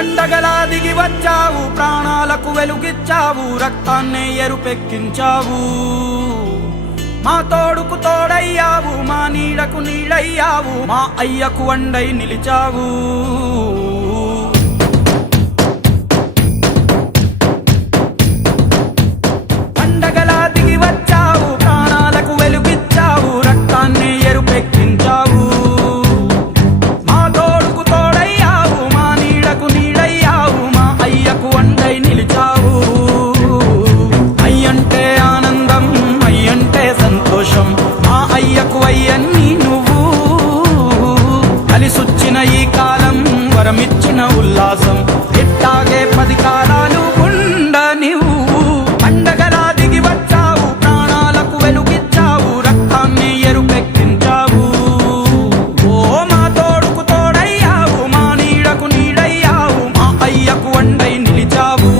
పండగలా దిగి వచ్చావు, ప్రాణాలకు వెలుగిచ్చావు, రక్తాన్నే ఎరుపెక్కించావు. మా తోడుకు తోడయ్యావు, మా నీడకు నీడయ్యావు, మా అయ్యకు వండై నిలిచావు. పండగలా దిగి వచ్చావు, ప్రాణాలకు వెలుగిచ్చావు, రక్తాన్నే ఎరుపెక్కించావు. మా తోడుకు తోడయ్యావు, మా నీడకు నీడయ్యావు, మా అయ్యకు వండై నిలిచావు. అయ్యంటే ఆనందం, అయ్యంటే సంతోషం, మా అయ్యకు అయ్యన్ని నువ్వు. కలిసొచ్చిన ఈ కాలం వరమిచ్చిన ఉల్లాసం, ఇట్టాగే 10 కాలాలు ఉండనివ్వు. పండగలా దిగి వచ్చావు, ప్రాణాలకు వెలుగిచ్చావు, రక్తాన్ని ఎరుపెక్కించావు. ఓ మా తోడుకు తోడయ్యావు, మా నీడకు నీడయ్యావు, మా అయ్యకు వండై నిలిచావు.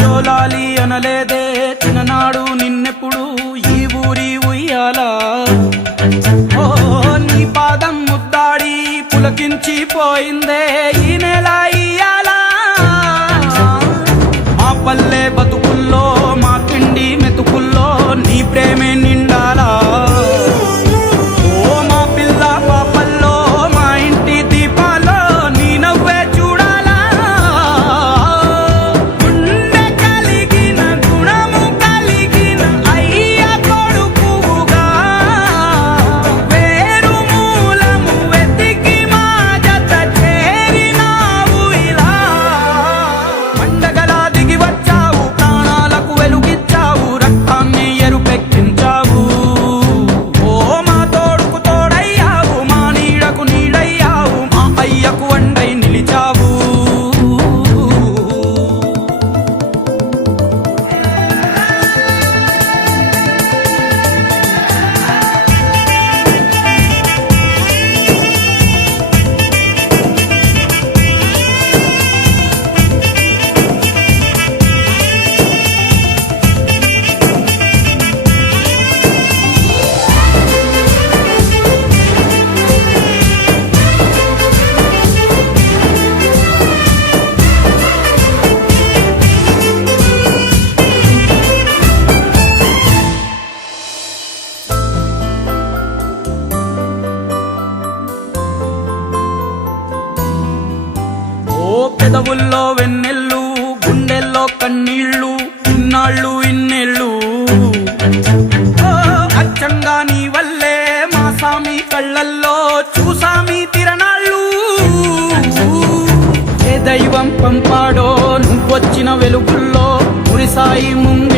జోలాలి అనలేదే చిన్ననాడు నిన్నెప్పుడు ఈ ఊరి ఉయ్యాలా. ఓ నీ పాదం ముద్దాడి పులకించి పోయిందే ఈ నెల ఇయ్యాలా. మా పల్లె బతుకుల్లో, మా పిండి మెతుకుల్లో నీ ప్రేమే నిండాలా. ఓ మా పిల్ల పాపల్లో, మా ఇంటి దీపాల్లో నీ నవ్వే చూడాలా. గుండె కలిగిన గుణము కలిగిన అయ్య కొడుకుగా, వేరు మూలము వెతికి మా జత చేరినావు ఇలా. పండగలా దిగి వచ్చావు, ప్రాణాలకు వెలుగిచ్చావు, రక్తాన్ని ఎరుపెక్కించావు. ఓ మా తోడుకు తోడయ్యావు, మా నీడకు నీడయ్యావు, మా అయ్యకు వండై నిలిచావు. ఓ పెదవుల్లో వెన్నెల్లు, గుండెల్లో కన్నీళ్ళు, ఇన్నాళ్ళు ఇన్నేళ్ళు. ఓ అచ్చంగా నీ వల్లే మా సామి కళ్ళల్లో చూసామి తిరణాళ్ళు. ఏ దైవం పంపాడో నువ్వొచ్చిన వెలుగుల్లో మురిసాయి ముందు